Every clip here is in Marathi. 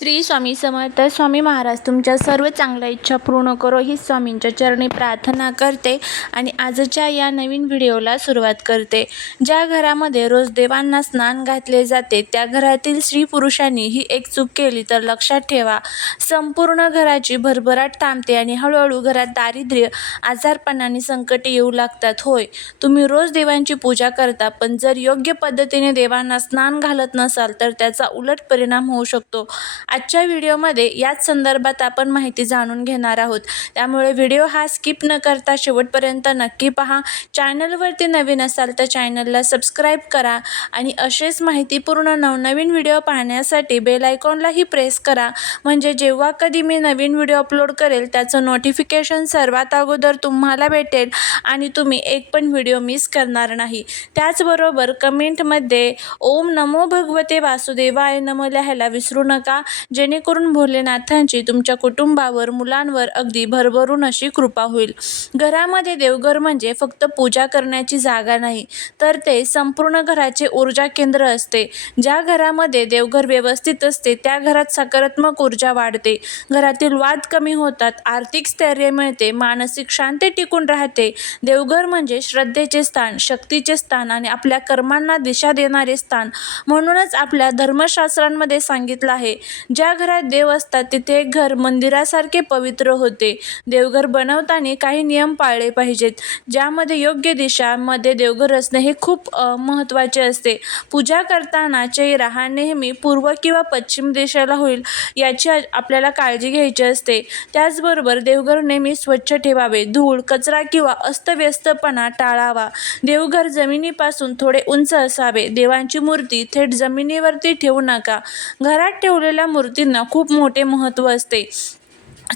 श्री स्वामी समर्थ. स्वामी महाराज तुमच्या सर्व चांगल्या इच्छा पूर्ण करो ही स्वामींच्या चरणी प्रार्थना करते आणि आजच्या या नवीन व्हिडिओला सुरुवात करते. ज्या घरामध्ये रोज देवांना स्नान घातले जाते त्या घरातील स्त्री पुरुषांनी ही एक चूक केली तर लक्षात ठेवा, संपूर्ण घराची भरभराट थांबते आणि हळूहळू घरात दारिद्र्य, आजारपण आणि संकटे येऊ लागतात. होय, तुम्ही रोज देवांची पूजा करता, पण जर योग्य पद्धतीने देवांना स्नान घालत नसाल तर त्याचा उलट परिणाम होऊ शकतो. आजच्या व्हिडिओमध्ये याच संदर्भात आपण माहिती जाणून घेणार आहोत, त्यामुळे व्हिडिओ हा स्किप न करता शेवटपर्यंत नक्की पहा. चॅनलवरती नवीन असाल तर चॅनलला सबस्क्राईब करा आणि असेच माहितीपूर्ण नवनवीन व्हिडिओ पाहण्यासाठी बेल आयकॉनलाही प्रेस करा, म्हणजे जेव्हा कधी मी नवीन व्हिडिओ अपलोड करेल त्याचं नोटिफिकेशन सर्वात अगोदर तुम्हाला भेटेल आणि तुम्ही एक पण व्हिडिओ मिस करणार नाही. त्याचबरोबर कमेंटमध्ये ओम नमो भगवते वासुदेवाय नमः लिहायला विसरू नका, जेणेकरून भोलेनाथांची तुमच्या कुटुंबावर, मुलांवर अगदी भरभरून अशी कृपा होईल. घरामध्ये देवघर म्हणजे फक्त पूजा करण्याची जागा नाही, तर ते संपूर्ण घराचे ऊर्जा केंद्र असते. ज्या घरामध्ये देवघर व्यवस्थित असते त्या घरात सकारात्मक ऊर्जा वाढते, घरातील वाद कमी होतात, आर्थिक स्थैर्य मिळते, मानसिक शांती टिकून राहते. देवघर म्हणजे श्रद्धेचे स्थान, शक्तीचे स्थान आणि आपल्या कर्मांना दिशा देणारे स्थान. म्हणूनच आपल्या धर्मशास्त्रांमध्ये सांगितलं आहे, ज्या घरात देव असतात तिथे एक घर मंदिरासारखे पवित्र होते. देवघर बनवताना काही नियम पाळले पाहिजेत, ज्यामध्ये योग्य दिशामध्ये देवघर असणे हे खूप महत्त्वाचे असते. पूजा करताना चेहरा हा नेहमी पूर्व किंवा पश्चिम दिशेला होईल याची आपल्याला काळजी घ्यायची असते. त्याचबरोबर देवघर नेहमी स्वच्छ ठेवावे, धूळ, कचरा किंवा अस्तव्यस्तपणा टाळावा. देवघर जमिनीपासून थोडे उंच असावे. देवांची मूर्ती थेट जमिनीवरती ठेवू नका. घरात ठेवलेल्या मूर्तींना खूप मोठे महत्त्व असते.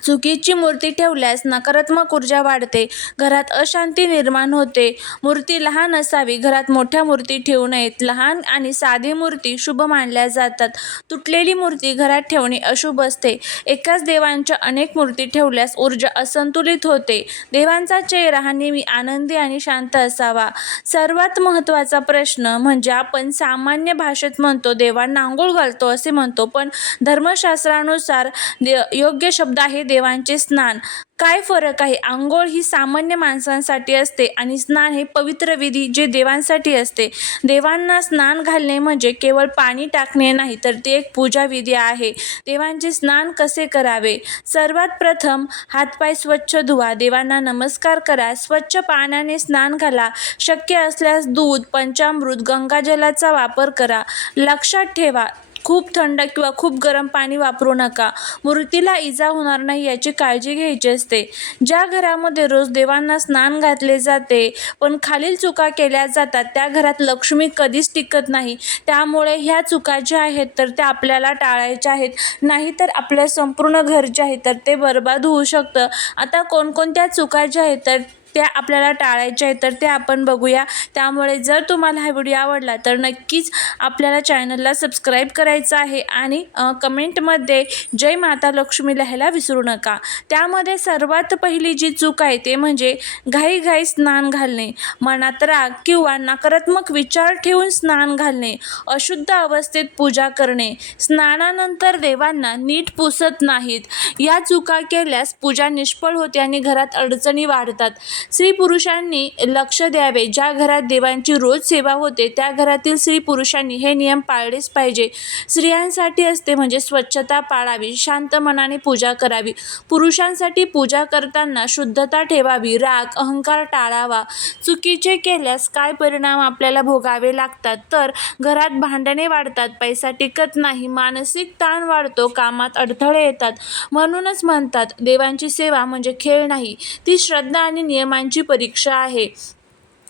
चुकीची मूर्ती ठेवल्यास नकारात्मक ऊर्जा वाढते, घरात अशांती निर्माण होते. मूर्ती लहान असावी, घरात मोठ्या मूर्ती ठेवू नयेत. लहान आणि साधी मूर्ती शुभ मानल्या जातात. तुटलेली मूर्ती घरात ठेवणे अशुभ असते. एकाच देवांच्या अनेक मूर्ती ठेवल्यास ऊर्जा असंतुलित होते. देवांचा चेहरा हा नेहमी आनंदी आणि शांत असावा. सर्वात महत्त्वाचा प्रश्न म्हणजे आपण सामान्य भाषेत म्हणतो देवांना आंघोळ घालतो असे म्हणतो, पण धर्मशास्त्रानुसार योग्य शब्द आहे देवांचे स्नान. काय फरक आहे? आंघोळ ही सामान्य माणसांसाठी असते आणि स्नान हे पवित्र विधी जे देवांसाठी असते. देवांना स्नान घालणे म्हणजे केवळ पाणी टाकणे नाही, तर ते एक पूजा विधी आहे. देवांचे स्नान कसे करावे? सर्वात प्रथम हातपाय स्वच्छ धुवा, देवांना नमस्कार करा, स्वच्छ पाण्याने स्नान घाला. शक्य असल्यास दूध, पंचामृत, गंगाजलाचा वापर करा. लक्षात ठेवा, खूप थंड किंवा खूप गरम पाणी वापरू नका. मूर्तीला इजा होणार नाही याची काळजी घ्यायची असते. ज्या घरामध्ये रोज देवांना स्नान घातले जाते पण खालील चुका केल्या जातात त्या घरात लक्ष्मी कधीच टिकत नाही. त्यामुळे ह्या चुका ज्या आहेत तर त्या आपल्याला टाळायच्या आहेत, नाहीतर आपलं संपूर्ण घर जे आहे तर ते बरबाद होऊ शकतं. आता कोणकोणत्या चुका ज्या आहेत तर त्या आपल्याला टाळायच्या आहेत तर ते आपण बघूया. त्यामुळे जर तुम्हाला हा व्हिडिओ आवडला तर नक्कीच आपल्याला चॅनलला सबस्क्राईब करायचं आहे आणि कमेंटमध्ये जय माता लक्ष्मी लिहायला विसरू नका. त्यामध्ये सर्वात पहिली जी चूक आहे ते म्हणजे घाईघाई स्नान घालणे, मनात राग किंवा नकारात्मक विचार ठेवून स्नान घालणे, अशुद्ध अवस्थेत पूजा करणे, स्नानानंतर देवांना नीट पुसत नाहीत. या चुका केल्यास पूजा निष्फळ होते आणि घरात अडचणी वाढतात. स्त्री पुरुषांनी लक्ष द्यावे. ज्या घरात देवांची रोज सेवा होते त्या घरातील स्त्री पुरुषांनी हे नियम पाळलेच पाहिजे. स्त्रियांसाठी असते म्हणजे स्वच्छता पाळावी, शांत मनाने पूजा करावी. पुरुषांसाठी पूजा करताना शुद्धता ठेवावी, राग, अहंकार टाळावा. चुकीचे केल्यास काय परिणाम आपल्याला भोगावे लागतात तर घरात भांडणे वाढतात, पैसा टिकत नाही, मानसिक ताण वाढतो, कामात अडथळे येतात. म्हणूनच म्हणतात देवांची सेवा म्हणजे खेळ नाही, ती श्रद्धा आणि नियमांची परीक्षा आहे.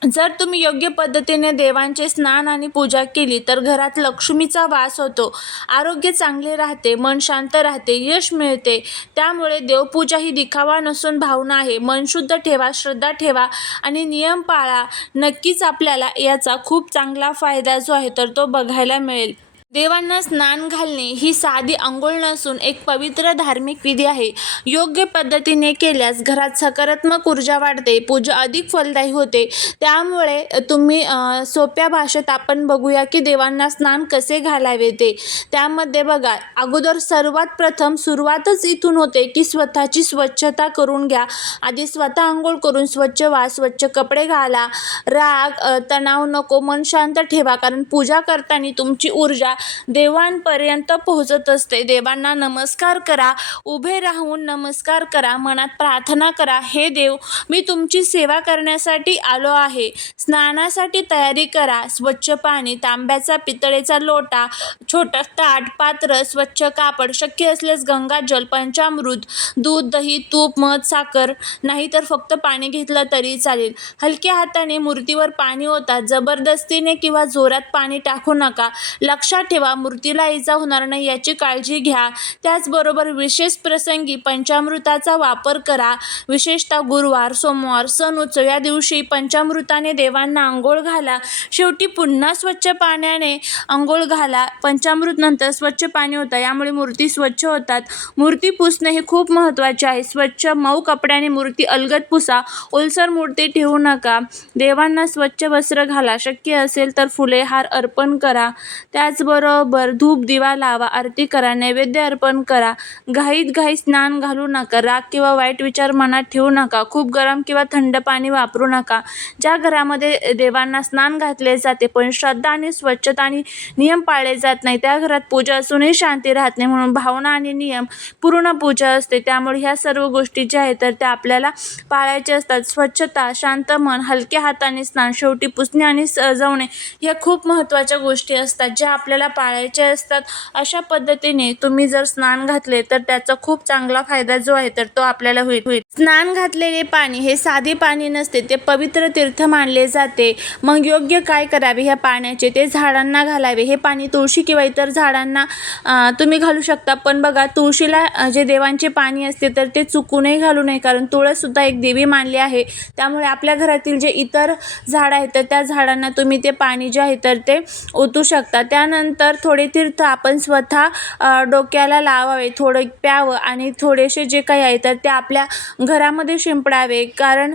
जर तुम्ही योग्य पद्धतीने देवांचे स्नान आणि पूजा केली तर घरात लक्ष्मीचा वास होतो, आरोग्य चांगले राहते, मन शांत राहते, यश मिळते. त्यामुळे देवपूजा ही दिखावा नसून भावना आहे. मन शुद्ध ठेवा, श्रद्धा ठेवा आणि नियम पाळा. नक्कीच आपल्याला याचा खूप चांगला फायदा जो आहे तर तो बघायला मिळेल. देवांना स्नान घालणे ही साधी अंघोळ नसून एक पवित्र धार्मिक विधी आहे. योग्य पद्धतीने केल्यास घरात सकारात्मक ऊर्जा वाढते, पूजा अधिक फलदायी होते. त्यामुळे तुम्ही सोप्या भाषेत आपण बघूया की देवांना स्नान कसे घालावे ते. त्यामध्ये बघा, अगोदर सर्वात प्रथम सुरुवातच इथून होते की स्वतःची स्वच्छता करून घ्या. आधी स्वतः अंघोळ करून स्वच्छ व्हा, स्वच्छ कपडे घाला. राग, तणाव नको, मन शांत ठेवा, कारण पूजा करताना तुमची ऊर्जा देवांपर्यंत पोहोचत असते. देवांना नमस्कार करा, उभे राहून नमस्कार करा, मनात प्रार्थना करा, हे देव, मी तुमची सेवा करण्यासाठी आलो आहे. स्नानासाठी तयारी करा. स्वच्छ पाणी, तांब्याचा पितळेचा लोटा, छोटा ताट, पात्र, स्वच्छ कापड, शक्य असल्यास गंगाजल, पंचामृत, दूध, दही, तूप, मध, साखर, नाहीतर फक्त पाणी घेतलं तरी चालेल. हलक्या हाताने मूर्तीवर पाणी ओता. जबरदस्तीने किंवा जोरात पाणी टाकू नका. लक्षात ठेवा, मूर्तीला इजा होणार नाही याची काळजी घ्या. त्याचबरोबर विशेष प्रसंगी पंचामृताचा वापर करा. विशेषतः गुरुवार, सोमवार, सण, उत्सव या दिवशी पंचामृताने देवांना अंघोळ घाला. शेवटी पुन्हा स्वच्छ पाण्याने अंघोळ घाला. पंचामृत नंतर स्वच्छ पाणी होतं, यामुळे मूर्ती स्वच्छ होतात. मूर्ती पुसणे हे खूप महत्त्वाचे आहे. स्वच्छ मऊ कपड्याने मूर्ती अलगद पुसा. ओलसर मूर्ती ठेवू नका. देवांना स्वच्छ वस्त्र घाला. शक्य असेल तर फुले, हार अर्पण करा. त्याचबरोबर धूप दिवा लावा, आरती करा, नैवेद्य अर्पण करा. घाईत स्नान घालू नका. राग किंवा वाईट विचार मनात ठेवू नका. खूप गरम किंवा थंड पाणी वापरू नका. ज्या घरामध्ये देवांना स्नान घातले जाते पण श्रद्धा आणि स्वच्छता आणि नियम पाळले जात नाही, त्या घरात पूजा असूनही शांती राहत नाही. म्हणून भावना आणि नियम पूर्ण पूजा असते. त्यामुळे ह्या सर्व गोष्टी ज्या आहेत तर त्या आपल्याला पाळायच्या असतात. स्वच्छता, शांत मन, हलक्या हाताने स्नान, शेवटी पुसणे आणि सजवणे ह्या खूप महत्त्वाच्या गोष्टी असतात ज्या आपल्याला पाळायच्या असतात. अशा पद्धतीने तुम्ही जर स्नान घातले तर त्याचा खूप चांगला फायदा जो आहे तर तो आपल्याला होईल. स्नान घातलेले पाणी हे साधे पाणी नसते, ते पवित्र तीर्थ मानले जाते. मग योग्य काय करावे ह्या पाण्याचे? ते झाडांना घालावे. हे पाणी तुळशी किंवा इतर झाडांना तुम्ही घालू शकता. पण बघा, तुळशीला जे देवांचे पाणी असते तर ते चुकूनही घालू नये, कारण तुळस सुद्धा एक देवी मानली आहे. त्यामुळे आपल्या घरातील जे इतर झाडं आहेत तर त्या झाडांना तुम्ही ते पाणी जे आहे तर ते ओतू शकता. त्यानंतर थोडे तीर्थ आपण स्वतः डोक्याला लावावे, थोडं प्यावं आणि थोडेसे जे काही आहे तर ते आपल्या घरामध्ये शिंपडावे. कारण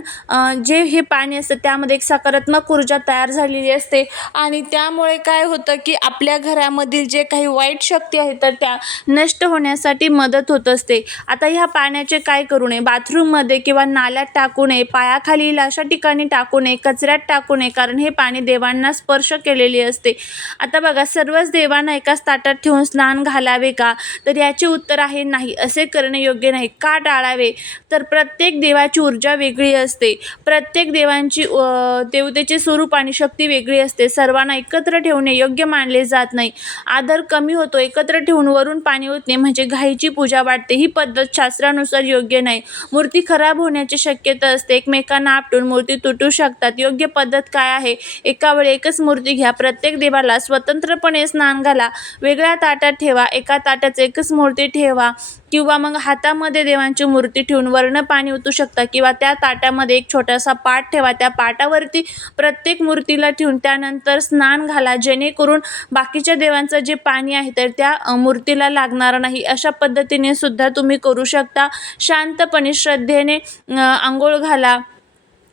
जे हे पाणी असतं त्यामध्ये एक सकारात्मक ऊर्जा तयार झालेली असते आणि त्यामुळे काय होतं की आपल्या घरामधील जे काही वाईट शक्ती आहे तर त्या नष्ट होण्यासाठी मदत होत असते. आता ह्या पाण्याचे काय करू नये? बाथरूममध्ये किंवा नाल्यात टाकू नये, पायाखाली अशा ठिकाणी टाकू नये, कचऱ्यात टाकू नये, कारण हे पाणी देवांना स्पर्श केलेले असते. आता बघा, सर्वच देवांना एकाच ताटात ठेवून स्नान घालावे का? तर याचे उत्तर आहे नाही. असे करणे योग्य नाही. का टाळावे? तर प्रत्येक देवाची ऊर्जा वेगळी असते. प्रत्येक देवतेचे स्वरूप आणि शक्ती वेगळी असते. सर्वांना एकत्र ठेवणे योग्य मानले जात नाही. आदर कमी होतो. एकत्र ठेवून वरून पाणी ओतणे म्हणजे घाईची पूजा वाटते. ही पद्धत शास्त्रानुसार योग्य नाही. मूर्ती खराब होण्याची शक्यता असते. एकमेकांना आपटून मूर्ती तुटू शकतात. योग्य पद्धत काय आहे? एका वेळी एकच मूर्ती घ्या. प्रत्येक देवाला स्वतंत्रपणे स्नान घाला. वेगळ्या ताटात ठेवा. एका ताटात एकच मूर्ती ठेवा किंवा मग हातामध्ये देवांची मूर्ती ठेवून वर्ण पाणी ओतू शकता किंवा त्या ताटामध्ये एक छोटासा पाट ठेवा. त्या पाटावरती प्रत्येक मूर्तीला ठेवून त्यानंतर स्नान घाला, जेणेकरून बाकीच्या देवांचं जे पाणी आहे तर त्या मूर्तीला लागणार नाही. अशा पद्धतीने सुद्धा तुम्ही करू शकता. शांतपणे श्रद्धेने अंघोळ घाला.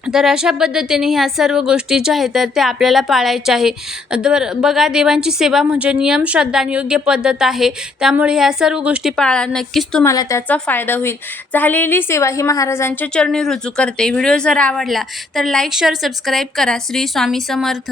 तर अशा पद्धतीने ह्या सर्व गोष्टी ज्या आहेत तर त्या आपल्याला पाळायच्या आहे. बघा, देवांची सेवा म्हणजे नियम, श्रद्धा आणि योग्य पद्धत आहे. त्यामुळे ह्या सर्व गोष्टी पाळा, नक्कीच तुम्हाला त्याचा फायदा होईल. झालेली सेवा ही महाराजांच्या चरणी रुजू करते. व्हिडिओ जर आवडला तर लाईक, शेअर, सबस्क्राईब करा. श्री स्वामी समर्थ.